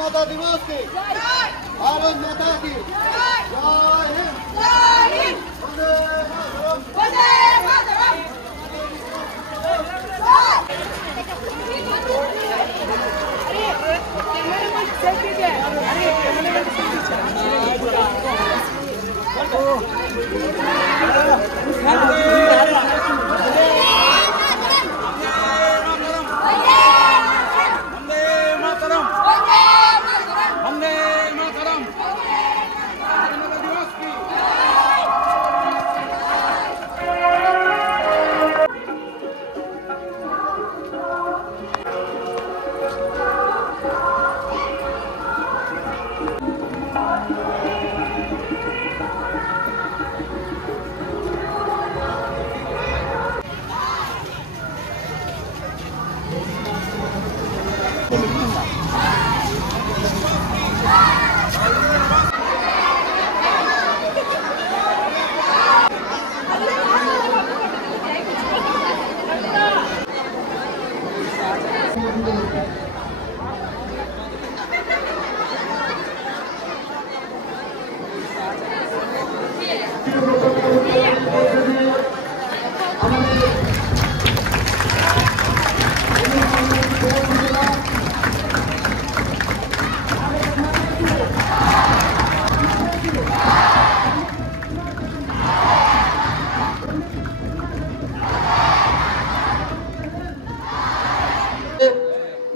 स्वाधीनता दिवस की भारत माता की जय हिंद जय हिंद वंदे मातरम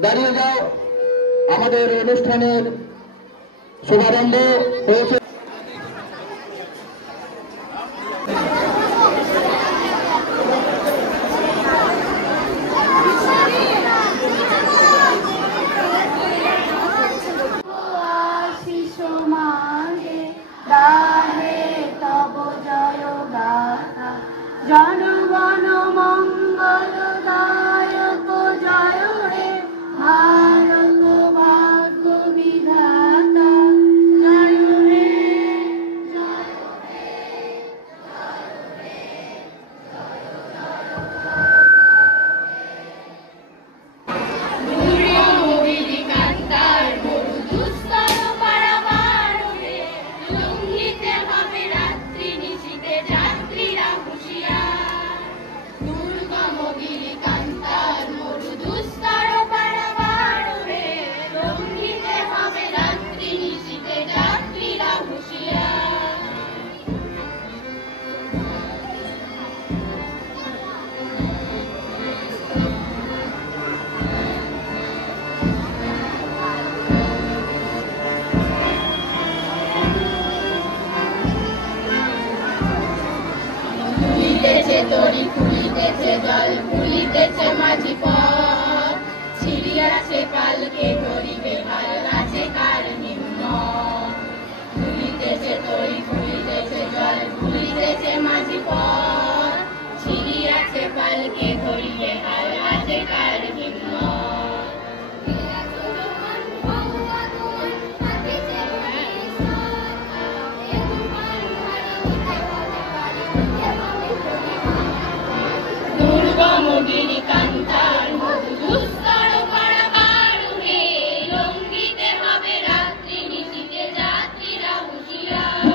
দাঁড়িয়ে যাও আমাদের অনুষ্ঠানের শুভারম্ভ হয়েছে। জনগণ মঙ্গলদায়ক জয় হে ভারত ভাগ্য বিধাতা জয় হে জয় হে তরি ফুলিতেছে জল ফুলিতেছে মাঝি পথ ছিড়িয়াছে পালকে ধরিবে হাল আছে কার নিম্ন ফুলিতেছে তরি ফুলিতেছে জল ফুলিতেছে মাঝি পথ ছিড়িয়াছে পালকে ধরিবে হাল আছে কার নিম্ন গিরি কান্তার দুস্তর পাড়াবাড় হে লঙ্ঘিতে হবে রাত্রি নিশীতে যাত্রীরা হুঁশিয়ার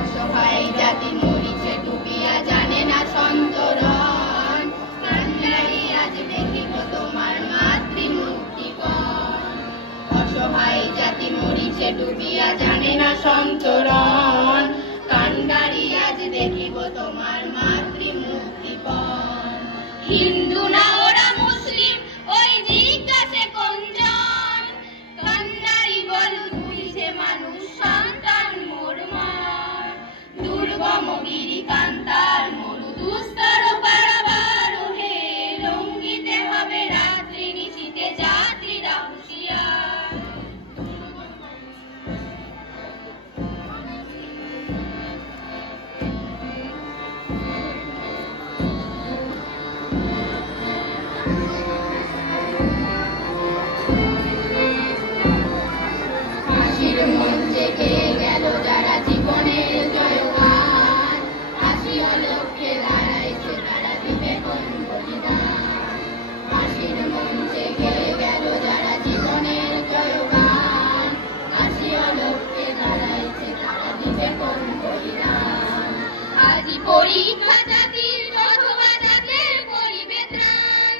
অসহায় জাতি মরিছে ডুবিয়া জানে না সন্তরণ কান্নারি আজ দেখিব তোমার মাতৃমূর্তিকণ অসহায় জাতি মরিছে ডুবিয়া জানে না সন্তরণ কান্নারি আজ দেখিব তোমার মাতৃমূর্তিকণ হিন্দু না ওরা মুসলিম ওই জিজ্ঞাসে কোনজন কান্নারি বল বুঝিছে মানুষ সন্তান মোর মার দুর্গম গিরি কান্তার মরু দুস্তর পারাবার হে লঙ্ঘিতে হবে রাত্রি নিশীতে যাত্রীরা হুঁশিয়ার হাসির মঞ্চে গেয়ে গেল যারা জীবনের জয়গান হাসি অলক্ষ্যে দাঁড়াইছে তারা দিবে কোন বলিদান হাসির মঞ্চে গেয়ে গেল যারা জীবনের জয়গান হাসি অলক্ষ্যে দাঁড়াইছে তারা দিবে কোন বলিদান আজি পরীক্ষা জাতির অথবা জাতের করিবে ত্রাণ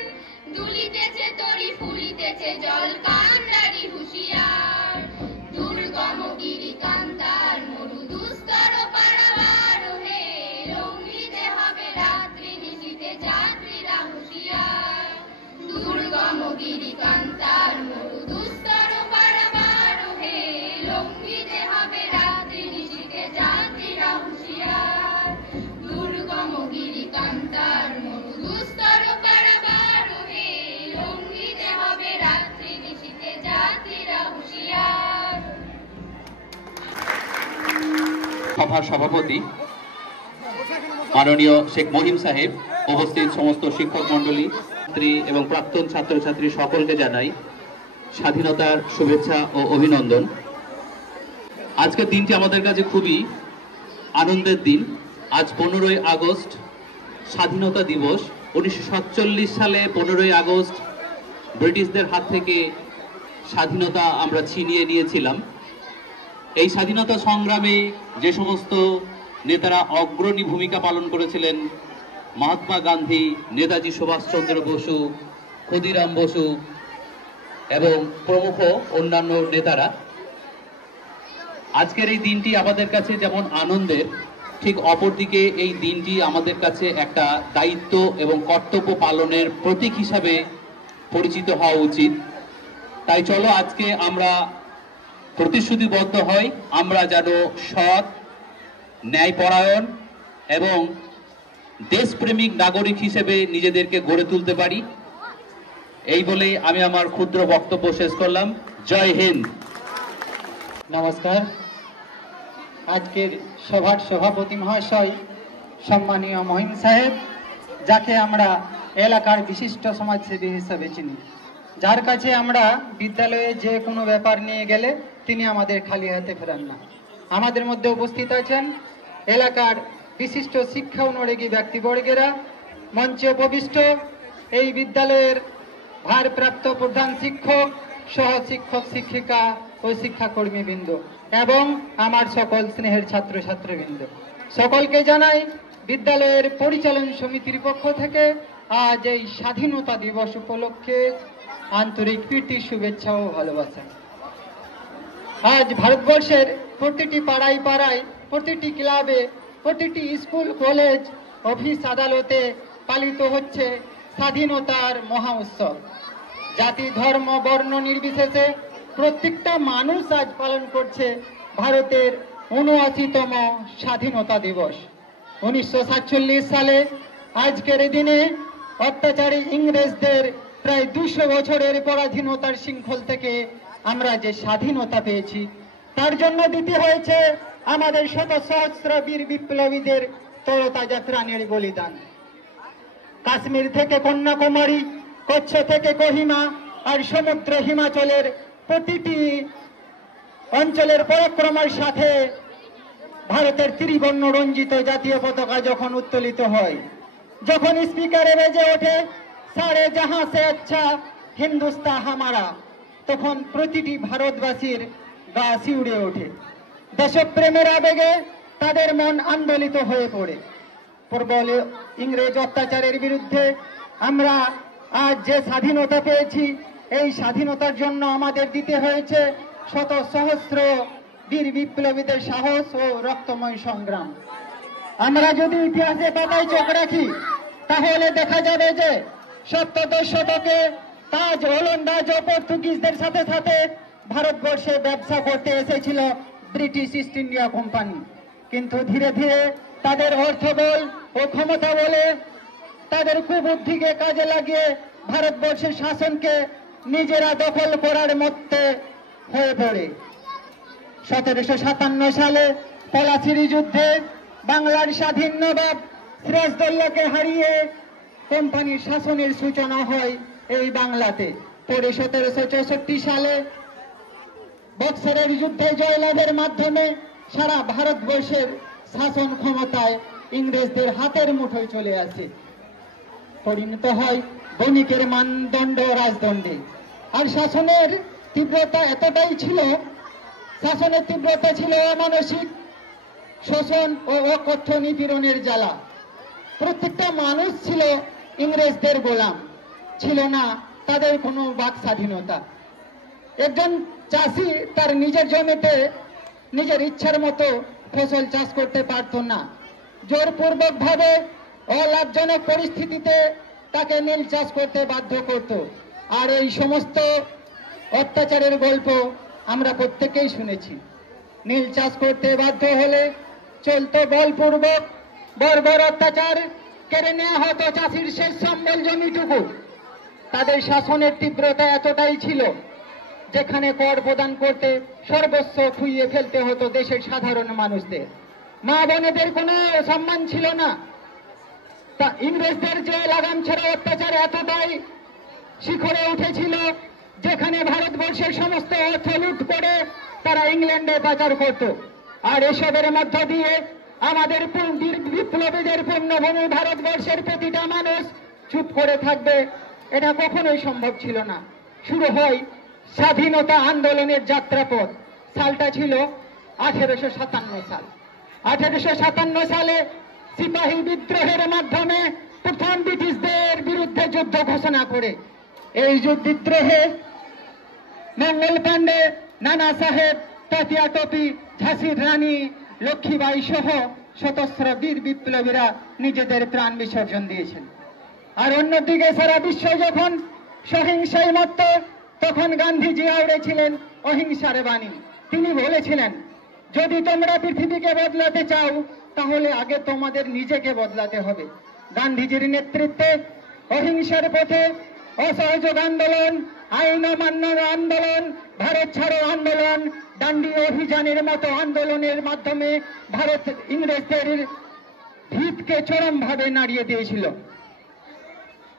দুলিতেছে তরি ফুলিতেছে জল কান্ডারি হুঁশিয়ার দুর্গম গিরি কান্তার মরু দুস্তর পারাবার হে লঙ্ঘিতে হবে রাত্রি নিশীতে যাত্রীরা হুঁশিয়ার দুর্গম গিরি কান্তার মরু দুস্তর পারাবার হে লঙ্ঘিতে হবে রাত্রি নিশীতে যাত্রীরা হুঁশিয়ার দুর্গম গিরি কান্তার মরু দুস্তর পারাবার হে লঙ্ঘিতে হবে রাত্রি নিশীতে যাত্রীরা হুঁশিয়ার সভার সভাপতি মাননীয় শেখ মহিম সাহেব, উপস্থিত সমস্ত শিক্ষক মণ্ডলী এবং প্রাক্তন ছাত্রছাত্রী সকলকে জানাই স্বাধীনতার শুভেচ্ছা ও অভিনন্দন। আজকের দিনটি আমাদের কাছে খুবই আনন্দের দিন। আজ 15ই আগস্ট স্বাধীনতা দিবস। 1947 সালে 15ই আগস্ট ব্রিটিশদের হাত থেকে স্বাধীনতা আমরা ছিনিয়ে নিয়েছিলাম। এই স্বাধীনতা সংগ্রামে যে সমস্ত নেতারা অগ্রণী ভূমিকা পালন করেছিলেন, মহাত্মা গান্ধী, নেতাজি সুভাষচন্দ্র বসু, ক্ষুদিরাম বসু এবং প্রমুখ অন্যান্য নেতারা, আজকের এই দিনটি আমাদের কাছে যেমন আনন্দের, ঠিক অপরদিকে এই দিনটি আমাদের কাছে একটা দায়িত্ব এবং কর্তব্য পালনের প্রতীক হিসাবে পরিচিত হওয়া উচিত। তাই চলো আজকে আমরা প্রতিশ্রুতিবদ্ধ হই, আমরা যেন সৎ, ন্যায়পরায়ণ এবং দেশপ্রেমিক নাগরিক হিসেবে নিজেদেরকে গড়ে তুলতে পারি। এই বলেই আমি আমার ক্ষুদ্র বক্তব্য শেষ করলাম। জয় হিন্দ। নমস্কার। আজকের সভার সভাপতি মহাশয় সম্মানীয় মহিম সাহেব, যাকে আমরা এলাকার বিশিষ্ট সমাজসেবী হিসেবে চিনি, যার কাছে আমরা বিদ্যালয়ে যে কোনো ব্যাপার নিয়ে গেলে তিনি আমাদের খালি হাতে ফেরান না। আমাদের মধ্যে উপস্থিত আছেন এলাকার বিশিষ্ট শিক্ষা অনুরাগী ব্যক্তিবর্গেরা, মঞ্চে উপবিষ্ট এই বিদ্যালয়ের ভারপ্রাপ্ত প্রধান শিক্ষক সহ শিক্ষক শিক্ষিকা ও শিক্ষাকর্মীবৃন্দ এবং আমার সকল স্নেহের ছাত্রছাত্রীবৃন্দ, সকলকে জানাই বিদ্যালয়ের পরিচালন সমিতির পক্ষ থেকে আজ এই স্বাধীনতা দিবস উপলক্ষে আন্তরিক প্রীতি, শুভেচ্ছা ও ভালোবাসা। আজ ভারতবর্ষের প্রতিটি পাড়ায় পাড়ায়, প্রতিটি ক্লাবে, প্রতিটি স্কুল, কলেজ, অফিস, আদালতে পালিত হচ্ছে স্বাধীনতার মহা উৎসব। জাতি, ধর্ম, বর্ণ নির্বিশেষে প্রত্যেকটা মানুষ আজ পালন করছে ভারতের ৭৯তম স্বাধীনতা দিবস। 1947 সালে আজকের দিনে অত্যাচারী ইংরেজদের প্রায় 200 বছরের পরাধীনতার শৃঙ্খল থেকে আমরা যে স্বাধীনতা পেয়েছি, তার জন্য দিতে হয়েছে আমাদের শত সহস্র বীর বিপ্লবীদের তরতাজা প্রাণের বলিদান। কাশ্মীর থেকে কন্যাকুমারী, কচ্ছ থেকে কোহিমা আর সমুদ্র হিমাচলের প্রতিটি অঞ্চলের পরাক্রমের সাথে ভারতের ত্রিবর্ণ রঞ্জিত জাতীয় পতাকা যখন উত্তোলিত হয়, যখন স্পিকারে বেজে ওঠে সারে জাহাঁ সে আচ্ছা হিন্দুস্তান হামারা, তখন প্রতিটি ভারতবাসীর গা শিউড়ে ওঠে। দেশপ্রেমের আবেগে তাদের মন আন্দোলিত হয়ে পড়ে। প্রবল ইংরেজ অত্যাচারের বিরুদ্ধে আমরা আজ যে স্বাধীনতা পেয়েছি, এই স্বাধীনতার জন্য আমাদের দিতে হয়েছে শত সহস্র বীর বিপ্লবীদের সাহস ও রক্তময় সংগ্রাম। আমরা যদি ইতিহাসের পাতায় চোখ রাখি তাহলে দেখা যাবে যে সপ্তদশ শতকে তাজ ওলন্দাজ ও পর্তুগিজদের সাথে সাথে ভারতবর্ষে ব্যবসা করতে এসেছিল ব্রিটিশ ইস্ট ইন্ডিয়া কোম্পানি। কিন্তু ধীরে ধীরে তাদের অর্থবল ও ক্ষমতা বলে তাদের কুবুদ্ধিকে কাজে লাগিয়ে ভারতবর্ষের শাসনকে নিজেরা দখল করার মধ্যে হয়ে পড়ে। 1757 সালে পলাশিরি যুদ্ধে বাংলার স্বাধীন নবাব সিরাজদৌল্লাকে হারিয়ে কোম্পানির শাসনের সূচনা হয় এই বাংলাতে। পরে 1764 সালে বক্সারের যুদ্ধে জয়লাভের মাধ্যমে সারা ভারতবর্ষের শাসন ক্ষমতায় ইংরেজদের হাতের মুঠোয় চলে আসে, পরিণত হয় বণিকের মানদণ্ড রাজদণ্ডে। আর শাসনের তীব্রতা এতটাই ছিল, শাসনের তীব্রতা ছিল অমানসিক শোষণ ও অকথ্য নিপীড়নের জ্বালা। প্রত্যেকটা মানুষ ছিল ইংরেজদের গোলাম, ছিল না তাদের কোনো বাক স্বাধীনতা। একজন চাষি তার নিজের জমিতে নিজের ইচ্ছার মতো ফসল চাষ করতে পারত না। জোরপূর্বক ভাবে অলাভজনক পরিস্থিতিতে তাকে নীল চাষ করতে বাধ্য করত। আর এই সমস্ত অত্যাচারের গল্প আমরা প্রত্যেকেই শুনেছি। নীল চাষ করতে বাধ্য হলে চলতো বলপূর্বক বর্বর অত্যাচার, কেড়ে নেওয়া হতো চাষির শেষ সম্বল জমিটুকু। তাদের শাসনের তীব্রতা এতটাই ছিল যেখানে কর প্রদান করতে সর্বস্ব খুইয়ে ফেলতে হতো দেশের সাধারণ মানুষদের। মা বোনেদের কোনো সম্মান ছিল না। তা ইংরেজদের যে লাগাম ছাড়া অত্যাচার এতটাই শিখরে উঠেছিল যেখানে ভারতবর্ষের সমস্ত অর্থ লুট করে তারা ইংল্যান্ডে পাচার করত। আর এসবের মধ্য দিয়ে আমাদের বিপ্লবীদের পূর্ণভূমি ভারতবর্ষের প্রতিটা মানুষ চুপ করে থাকবে, এটা কখনোই সম্ভব ছিল না। শুরু হয় স্বাধীনতা আন্দোলনের যাত্রাপথ। সালটা ছিল 1857 সাল। 1857 সালে সিপাহী বিদ্রোহের মাধ্যমে প্রথম ব্রিটিশদের বিরুদ্ধে যুদ্ধ ঘোষণা করে এই বিদ্রোহে মঙ্গল পাণ্ডে, নানা সাহেব, তাতিয়া টপি, ঝাঁসির রানী লক্ষ্মীবাই সহ সশস্ত্র বীর বিপ্লবীরা নিজেদের প্রাণ বিসর্জন দিয়েছেন। আর অন্যদিকে সারা বিশ্ব যখন সহিংসায় মত্ত, তখন গান্ধীজি আওড়েছিলেন অহিংসার বাণী। তিনি বলেছিলেন, যদি তোমরা পৃথিবীকে বদলাতে চাও তাহলে আগে তোমাদের নিজেকে বদলাতে হবে। গান্ধীজির নেতৃত্বে অহিংসার পথে অসহযোগ আন্দোলন, আইন অমান্য আন্দোলন, ভারত ছাড়ো আন্দোলন, ডান্ডি অভিযানের মতো আন্দোলনের মাধ্যমে ভারত ইংরেজদের ভিতকে চরমভাবে নাড়িয়ে দিয়েছিল।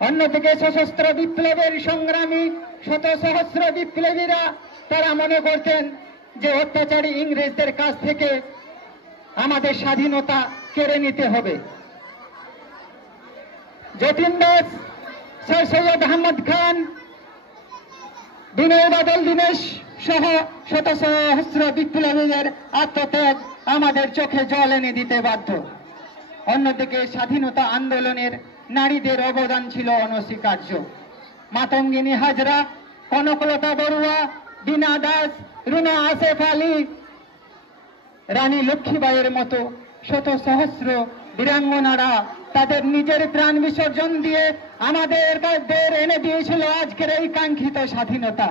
অন্যদিকে সশস্ত্র বিপ্লবের সংগ্রামী শত সহস্র বিপ্লবীরা তারা মনে করতেন যে অত্যাচারী ইংরেজদের কাছ থেকে আমাদের স্বাধীনতা কেড়ে নিতে হবে। যতীন দাস, স্যার সৈয়দ আহমদ খান, বিনয় বাদল দীনেশ সহ শত সহস্র বিপ্লবীদের আত্মত্যাগ আমাদের চোখে জল এনে দিতে বাধ্য। অন্যদিকে স্বাধীনতা আন্দোলনের নারীদের অবদান ছিল অনস্বীকার্য। মাতঙ্গিনী হাজরা, কনকলতা বড়ুয়া, বীণা দাস, রুনা আসেফ আলী, রানী লক্ষ্মীবাইয়ের মতো শত সহস্র বীরাঙ্গনারা তাদের নিজের প্রাণ বিসর্জন দিয়ে আমাদের এনে দিয়েছিল আজকের এই কাঙ্ক্ষিত স্বাধীনতা।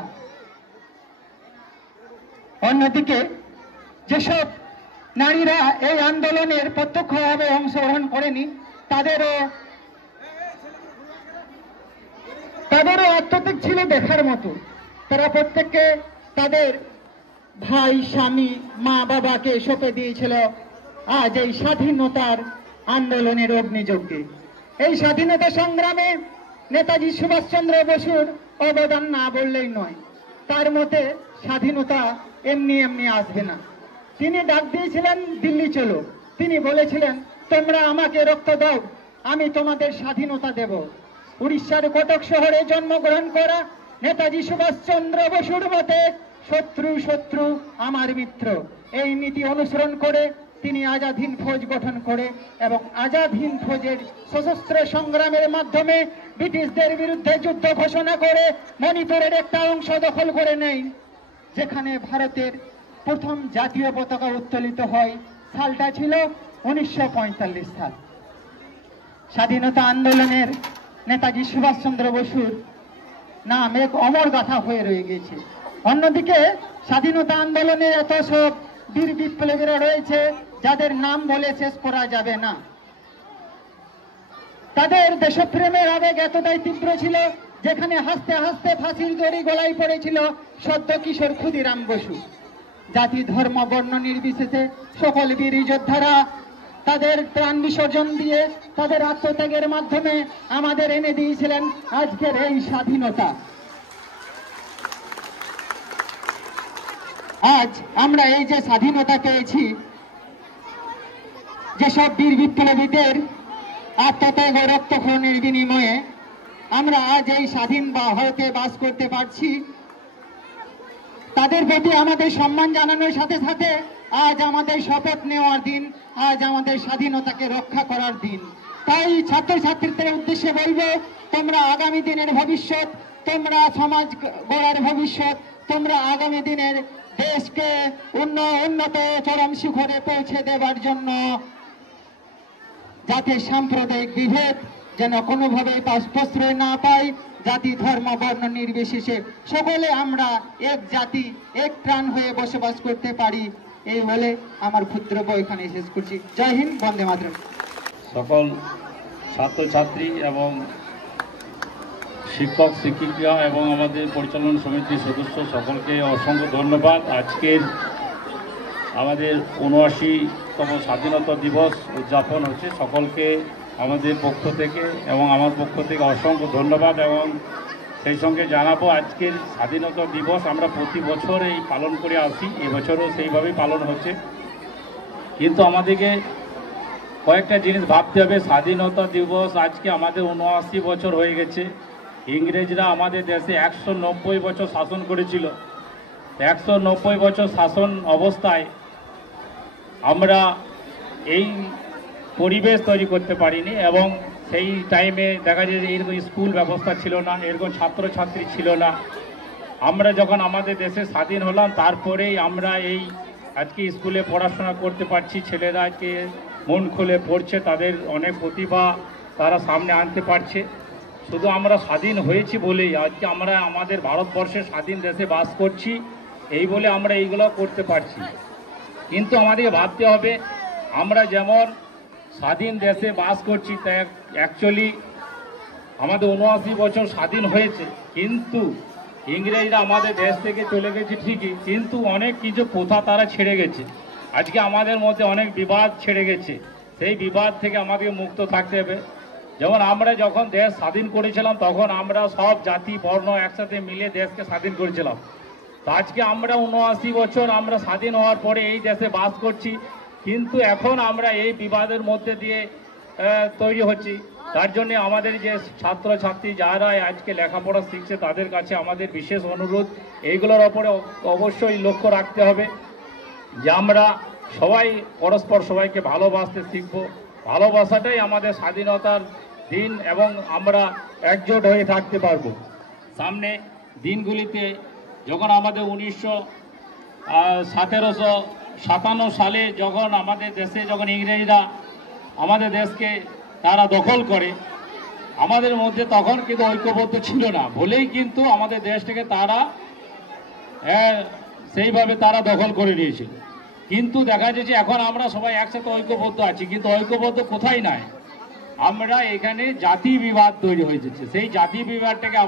অন্যদিকে যেসব নারীরা এই আন্দোলনের প্রত্যক্ষভাবে অংশগ্রহণ করেনি তাদেরও আত্মত্যাগ ছিল দেখার মতো। তারা প্রত্যেককে তাদের ভাই, স্বামী, মা, বাবাকে সঁপে দিয়েছিল আজ এই স্বাধীনতার আন্দোলনের অগ্নিযজ্ঞে। এই স্বাধীনতা সংগ্রামে নেতাজি সুভাষচন্দ্র বসুর অবদান না বললেই নয়। তার মতে স্বাধীনতা এমনি এমনি আসবে না। তিনি ডাক দিয়েছিলেন দিল্লি চলো। তিনি বলেছিলেন, তোমরা আমাকে রক্ত দাও আমি তোমাদের স্বাধীনতা দেব। উড়িষ্যার কটক শহরে জন্মগ্রহণ করা নেতাজি সুভাষচন্দ্র বসুর মতে শত্রু শত্রু আমার মিত্র, এই নীতি অনুসরণ করে তিনি আজাদ হিন্দ ফৌজ গঠন করে এবং আজাদ হিন্দ ফৌজের সশস্ত্র সংগ্রামের মাধ্যমে ব্রিটিশদের বিরুদ্ধে যুদ্ধ ঘোষণা করে মণিপুরের একটা অংশ দখল করে নেয়, যেখানে ভারতের প্রথম জাতীয় পতাকা উত্তোলিত হয়। সালটা ছিল 1945 সাল। স্বাধীনতা আন্দোলনের নেতাজি সুভাষচন্দ্র বসুর নাম এক অমর গাথা হয়ে রয়ে গেছে। অন্যদিকে স্বাধীনতা আন্দোলনে এত সব বীর বিপ্লবীরা রয়েছে যাদের নাম বলে শেষ করা যাবে না। তাদের দেশপ্রেমের আবেগ এতটাই তীব্র ছিল, যেখানে হাসতে হাসতে ফাঁসির দড়ি গলায় পড়েছিল সদ্য কিশোর ক্ষুদিরাম বসু। জাতি ধর্ম বর্ণ নির্বিশেষে সকল বীর যোদ্ধারা তাদের প্রাণ বিসর্জন দিয়ে তাদের আত্মত্যাগের মাধ্যমে আমাদের এনে দিয়েছিলেন আজকের এই স্বাধীনতা। আজ আমরা এই যে স্বাধীনতা পেয়েছি, যেসব বীর বিপ্লবীদের আত্মত্যাগ ও রক্তক্ষরণের বিনিময়ে আমরা আজ এই স্বাধীন ভারতে বাস করতে পারছি, তাদের প্রতি আমাদের সম্মান জানানোর সাথে সাথে আজ আমাদের শপথ নেওয়ার দিন, আজ আমাদের স্বাধীনতাকে রক্ষা করার দিন। তাই ছাত্রছাত্রীদের উদ্দেশ্যে বলবো, তোমরা আগামী দিনের ভবিষ্যৎ, তোমরা সমাজ গড়ার ভবিষ্যৎ, তোমরা আগামী দিনের দেশকে উন্নত চরম শিখরে পৌঁছে দেবার জন্য যাতে সাম্প্রদায়িক বিভেদ যেন কোনোভাবে প্রশ্রয় না পায়, জাতি ধর্ম বর্ণ নির্বিশেষে সকলে আমরা এক জাতি এক প্রাণ হয়ে বসবাস করতে পারি, এই বলে আমার ক্ষুদ্র এখানে শেষ করছি। জয় হিন্দ, বন্দে মাতরম। সকল ছাত্রছাত্রী এবং শিক্ষক শিক্ষিকা এবং আমাদের পরিচালন সমিতির সদস্য সকলকে অসংখ্য ধন্যবাদ। আজকের আমাদের ৭৯তম স্বাধীনতা দিবস উদযাপন হচ্ছে। সকলকে আমাদের পক্ষ থেকে এবং আমার পক্ষ থেকে অসংখ্য ধন্যবাদ। এবং সেই সঙ্গে জানাবো, আজকের স্বাধীনতা দিবস আমরা প্রতি বছর এই পালন করে আসি, এবছরও সেইভাবেই পালন হচ্ছে। কিন্তু আমাদেরকে কয়েকটা জিনিস ভাবতে হবে। স্বাধীনতা দিবস আজকে আমাদের ৭৯ বছর হয়ে গেছে। ইংরেজরা আমাদের দেশে ১৯০ বছর শাসন করেছিল। ১৯০ বছর শাসন অবস্থায় আমরা এই পরিবেশ তৈরি করতে পারিনি, এবং সেই টাইমে দেখা যায় যে এরকম স্কুল ব্যবস্থা ছিল না, এরকম ছাত্রছাত্রী ছিল না। আমরা যখন আমাদের দেশে স্বাধীন হলাম, তারপরেই আমরা এই আজকে স্কুলে পড়াশোনা করতে পারছি। ছেলেরা আজকে মন খুলে পড়ছে, তাদের অনেক প্রতিভা তারা সামনে আনতে পারছে। শুধু আমরা স্বাধীন হয়েছি বলেই আজকে আমরা আমাদের ভারতবর্ষের স্বাধীন দেশে বাস করছি, এই বলে আমরা এইগুলো করতে পারছি। কিন্তু আমাদেরকে ভাবতে হবে, আমরা যেমন স্বাধীন দেশে বাস করছি, তা অ্যাকচুয়ালি আমাদের ৭৯ বছর স্বাধীন হয়েছে, কিন্তু ইংরেজরা আমাদের দেশ থেকে চলে গেছে ঠিকই, কিন্তু অনেক কিছু প্রথা তারা ছেড়ে গেছে। আজকে আমাদের মধ্যে অনেক বিবাদ ছেড়ে গেছে, সেই বিবাদ থেকে আমাদেরকে মুক্ত থাকতে হবে। যেমন আমরা যখন দেশ স্বাধীন করেছিলাম, তখন আমরা সব জাতি বর্ণ একসাথে মিলে দেশকে স্বাধীন করেছিলাম। তো আজকে আমরা ৭৯ বছর আমরা স্বাধীন হওয়ার পরে এই দেশে বাস করছি, কিন্তু এখন আমরা এই বিবাদের মধ্যে দিয়ে তৈরি হচ্ছি। তার জন্য আমাদের যে ছাত্রছাত্রী যারা আজকে লেখাপড়া শিখছে, তাদের কাছে আমাদের বিশেষ অনুরোধ, এইগুলোর ওপরে অবশ্যই লক্ষ্য রাখতে হবে যে আমরা সবাই পরস্পর সবাইকে ভালোবাসতে শিখব। ভালোবাসাটাই আমাদের স্বাধীনতার দিন, এবং আমরা একজোট হয়ে থাকতে পারব। সামনে দিনগুলিতে যখন আমাদের ১৭৫৭ সালে যখন আমাদের দেশে যখন ইংরেজরা আমাদের দেশকে তারা দখল করে, আমাদের মধ্যে তখন কিন্তু ঐক্যবদ্ধ ছিল না বলেই কিন্তু আমাদের দেশটাকে তারা সেইভাবে তারা দখল করে নিয়েছিল। কিন্তু দেখা যাচ্ছে এখন আমরা সবাই একসাথে ঐক্যবদ্ধ আছি, কিন্তু ঐক্যবদ্ধ কোথায় নাই, আমরা এখানে জাতি বিবাদ তৈরি হয়ে যাচ্ছে। সেই জাতি বিবাদটাকে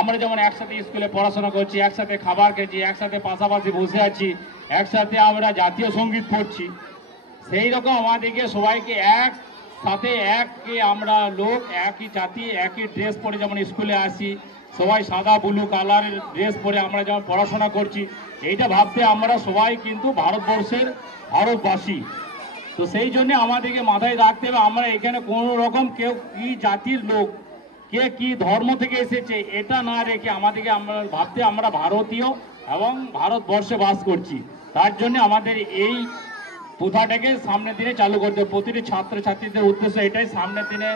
আমরা যেমন একসাথে স্কুলে পড়াশোনা করছি, একসাথে খাবার খেয়েছি, একসাথে পাশাপাশি বসে আছি, একসাথে আমরা জাতীয় সঙ্গীত পড়ছি, সেই রকম আমাদেরকে সবাইকে একসাথে আমরা লোক একই জাতি একই ড্রেস পরে যেমন স্কুলে আসি, সবাই সাদা ব্লু কালারের ড্রেস পরে আমরা যেমন পড়াশোনা করছি, এইটা ভাবতে আমরা সবাই কিন্তু ভারতবর্ষের ভারতবাসী। তো সেই জন্য আমাদেরকে মাথায় রাখতে হবে আমরা এখানে কোনো রকম কেউ কি জাতির লোক, কে কি ধর্ম থেকে এসেছে এটা না রেখে আমাদেরকে আমরা ভাবতে আমরা ভারতীয় এবং ভারতবর্ষে বাস করছি। তার জন্য আমাদের এই প্রথাটাকে সামনের দিনে চালু করতে হবে। প্রতিটি ছাত্রছাত্রীদের উদ্দেশ্য এটাই, সামনের দিনে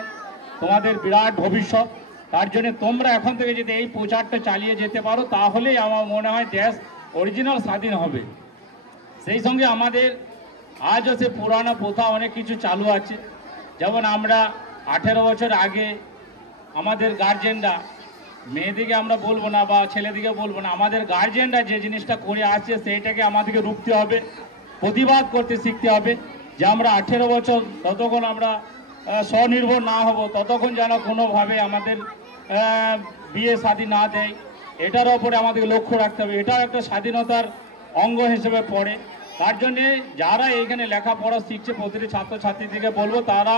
তোমাদের বিরাট ভবিষ্যৎ। তার জন্য তোমরা এখন থেকে যদি এই প্রচারটা চালিয়ে যেতে পারো তাহলেই আমার মনে হয় দেশ অরিজিনাল স্বাধীন হবে। সেই সঙ্গে আমাদের আজও সে পুরানো প্রথা অনেক কিছু চালু আছে। যেমন আমরা 18 বছর আগে আমাদের গার্জেনরা, মেয়েদিকে আমরা বলবো না বা ছেলেদিকে বলবো না, আমাদের গার্জেনরা যে জিনিসটা করে আসছে সেইটাকে আমাদেরকে রুখতে হবে, প্রতিবাদ করতে শিখতে হবে। যে আমরা 18 বছর ততক্ষণ আমরা স্বনির্ভর না হব ততক্ষণ যেন কোনোভাবে আমাদের বিয়ে শাদী না দেয়, এটার ওপরে আমাদেরকে লক্ষ্য রাখতে হবে। এটাও একটা স্বাধীনতার অঙ্গ হিসেবে পড়ে। তার জন্যে যারা এইখানে লেখাপড়া শিখছে প্রতিটি ছাত্রছাত্রীদেরকে বলবো তারা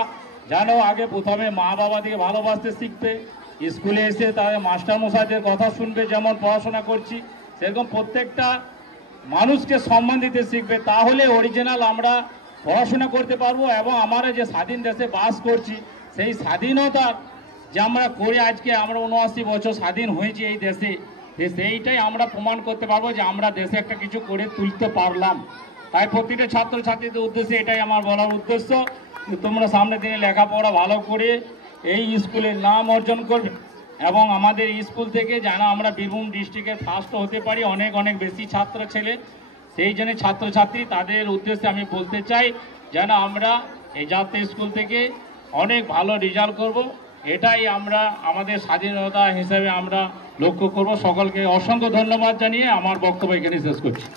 যেন আগে প্রথমে মা বাবাদিকে ভালোবাসতে শিখবে, স্কুলে এসে তাদের মাস্টারমশাইদের কথা শুনবে, যেমন পড়াশোনা করছি সেরকম প্রত্যেকটা মানুষকে সম্মান দিতে শিখবে। তাহলে অরিজিনাল আমরা পড়াশোনা করতে পারবো এবং আমরা যে স্বাধীন দেশে বাস করছি সেই স্বাধীনতার যে আমরা করে আজকে আমরা 79 বছর স্বাধীন হয়েছি এই দেশে, সেইটাই আমরা প্রমাণ করতে পারবো যে আমরা দেশে একটা কিছু করে তুলতে পারলাম। তাই প্রতিটা ছাত্রছাত্রীদের উদ্দেশ্যে এটাই আমার বলার উদ্দেশ্য যে তোমরা সামনের দিনে লেখাপড়া ভালো করে এই স্কুলের নাম অর্জন করবে এবং আমাদের স্কুল থেকে যেন আমরা বীরভূম ডিস্ট্রিক্টের ফার্স্ট হতে পারি। অনেক অনেক বেশি ছাত্র ছেলে, সেই জন্য ছাত্রছাত্রী তাদের উদ্দেশ্যে আমি বলতে চাই যেন আমরা এই জাতীয় স্কুল থেকে অনেক ভালো রেজাল্ট করব, এটাই আমরা আমাদের স্বাধীনতা হিসেবে আমরা লক্ষ্য করব। সকলকে অসংখ্য ধন্যবাদ জানিয়ে আমার বক্তব্য এখানে শেষ করছি।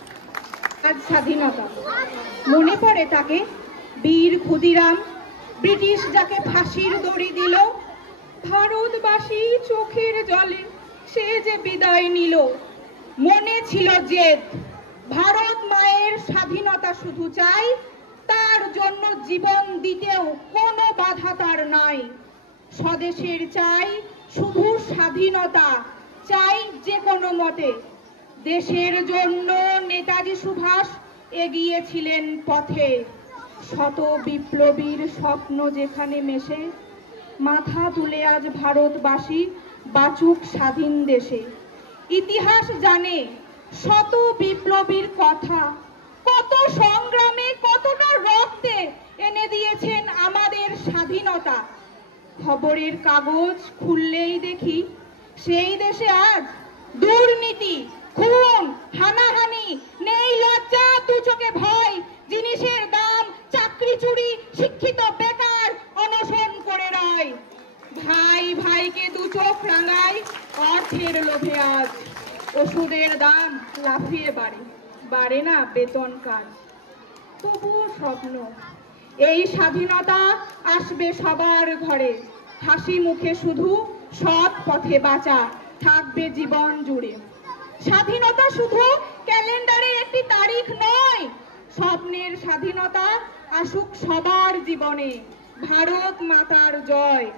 আজ স্বাধীনতা মনে পড়ে তাকে, বীর ক্ষুদিরাম, ব্রিটিশ যাকে ফাঁসির দড়ি দিল, ভারতবাসী চোখের জলে সে যে বিদায় নিল। মনে ছিল জেদ, ভারত মায়ের স্বাধীনতা শুধু চাই, তার জন্য জীবন দিতেও কোনো বাধা তার নাই। স্বদেশের চাই শুধু স্বাধীনতা, চাই যে কোনো মতে। দেশের জন্য নেতাজি সুভাষ এগিয়েছিলেন পথে, শত বিপ্লবীর স্বপ্ন যেখানে মেশে, মাথা তুলে আজ ভারতবাসী বাঁচুক স্বাধীন দেশে। ইতিহাস জানে শত বিপ্লবীর কথা, কত সংগ্রামে কতটা রক্তে এনে দিয়েছেন আমাদের স্বাধীনতা। খবরের কাগজ খুললেই দেখি সেই দেশে আজ দুর্নীতি, খুন, হানাহানি, নেই লজ্জা, দু চোখে ভয়, জিনিসের দাম, চাকরি চুরি, শিক্ষিত বেকার অনশন করে রয়। ভাই ভাইকে দু চোখ রাঙায় অর্থের লোভে আজ, ওষুধের দাম লাফিয়ে বাড়ে না বেতন কাজ। তবুও স্বপ্ন এই স্বাধীনতা আসবে সবার ঘরে, হাসি মুখে শুধু সৎ পথে বাঁচা থাকবে জীবন জুড়ে। স্বাধীনতা শুধু ক্যালেন্ডারের একটি তারিখ নয়, স্বপ্নের স্বাধীনতা আসুক সবার জীবনে। ভারত মাতার জয়।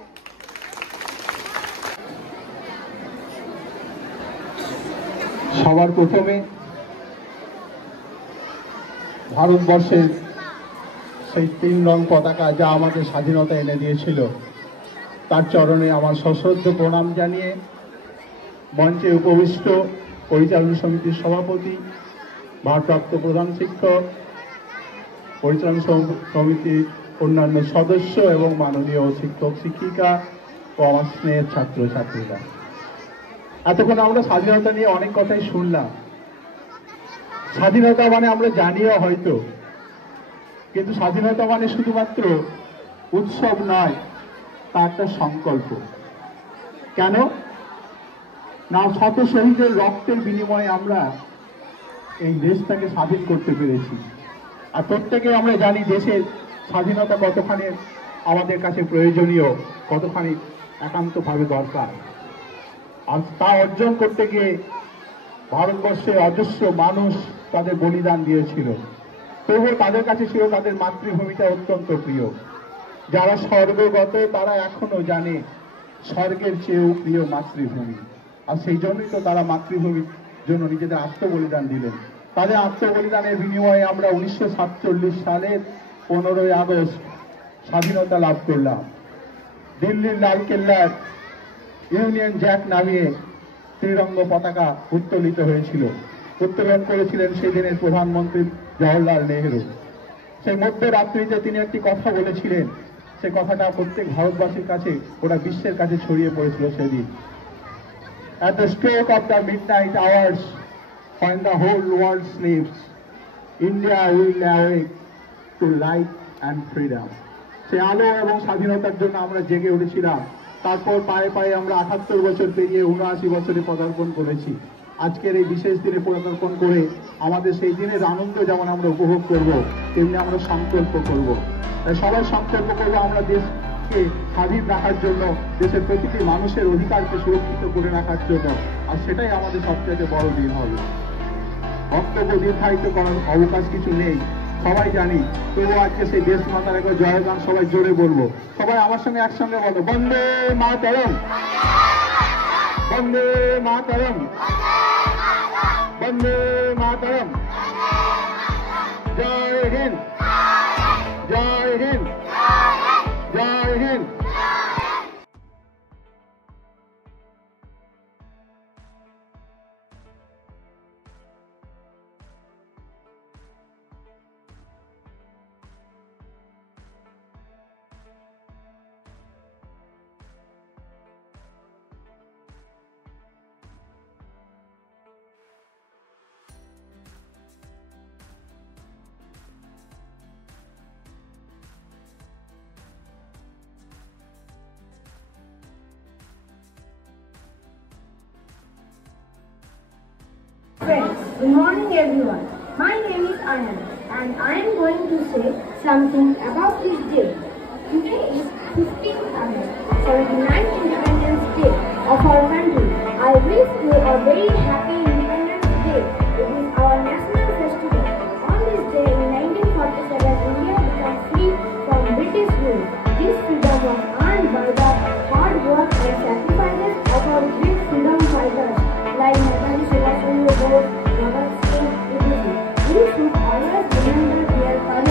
সবার প্রথমে ভারতবর্ষের সেই 3 রং পতাকা যা আমাদের স্বাধীনতা এনে দিয়েছিল তার চরণে আমার সশ্রদ্ধ প্রণাম জানিয়ে মঞ্চে উপবিষ্ট পরিচালনা সমিতির সভাপতি, ভারপ্রাপ্ত প্রধান শিক্ষক, পরিচালনা সমিতির অন্যান্য সদস্য এবং মাননীয় শিক্ষক শিক্ষিকা ও আমার স্নেহের ছাত্রছাত্রীরা, এতক্ষণ আমরা স্বাধীনতা নিয়ে অনেক কথাই শুনলাম। স্বাধীনতা মানে আমরা জানিও হয়তো, কিন্তু স্বাধীনতা মানে শুধুমাত্র উৎসব নয়, তা একটা সংকল্প। কেন না, শত শহীদের রক্তের বিনিময়ে আমরা এই দেশটাকে স্বাধীন করতে পেরেছি। আর প্রত্যেকে আমরা জানি দেশের স্বাধীনতা কতখানি আমাদের কাছে প্রয়োজনীয়, কতখানি একান্তভাবে দরকার। আর তা অর্জন করতে গিয়ে ভারতবর্ষে অজস্র মানুষ তাদের বলিদান দিয়েছিল, তবুও তাদের কাছে ছিল তাদের মাতৃভূমিটা অত্যন্ত প্রিয়। যারা স্বর্গগত তারা এখনো জানে স্বর্গের চেয়েও প্রিয় মাতৃভূমি, আর সেই জন্যই তো তারা মাতৃভূমির জন্য নিজেদের আত্মবলিদান দিলেন। তাদের আত্মবলিদানের বিনিময়ে আমরা 1947 সালের 15ই আগস্ট স্বাধীনতা লাভ করলাম। দিল্লির লালকেল্লার ইউনিয়ন জ্যাক নামিয়ে ত্রিরঙ্গ পতাকা উত্তোলিত হয়েছিল। উত্তোলন করেছিলেন সেদিনের প্রধানমন্ত্রী জওহরলাল নেহেরু। সেই মধ্যরাত্রিতে তিনি একটি কথা বলেছিলেন, সে কথাটা প্রত্যেক ভারতবাসীর কাছে, গোটা বিশ্বের কাছে ছড়িয়ে পড়েছিল সেদিন। At the stroke of the midnight hours, when the whole world sleeps, India will awake to light and freedom. সে আলো এবং স্বাধীনতার জন্য আমরা জেগে উঠেছিলাম। তারপর পায়ে পায়ে আমরা 78 বছর পেরিয়ে 79 বছরে পদার্পণ করেছি। আজকের এই বিশেষ দিনে পদার্পণ করে আমাদের সেই দিনের আনন্দ যেমন আমরা উপভোগ করব, তেমনি আমরা সংকল্প করব। তাই সবাই সংকল্প করবো আমরা দেশকে স্বাধীন রাখার জন্য, দেশের প্রতিটি মানুষের অধিকারকে সুরক্ষিত করে রাখার জন্য। আর সেটাই আমাদের সবচেয়ে বড় দিন হবে। বক্তব্য দীর্ঘায়িত করার অবকাশ কিছু নেই, সবাই জানি। তবু আজকে সেই দেশ মাতার একবার জয়গান সবাই জোরে বলবো। সবাই আমার সঙ্গে একসঙ্গে বলো, বন্দে মাতরম, বন্দে মাতরম, বন্দে মাতরম। জয় হিন্দ, জয় হিন্দ, জয় Hind. Friends, good morning everyone. My name is Anand and I am going to say something about this day. Today is 15th August, 79th Independence Day of our country. I wish you a very happy Independence Day. It is our national festival. On this day in 1947, India became free from British rule. This freedom was earned by the hard work and sacrifices of our great freedom fighters like Netaji Subhash Chandra Bose, Bhagat Singh, etc. We should always remember their courage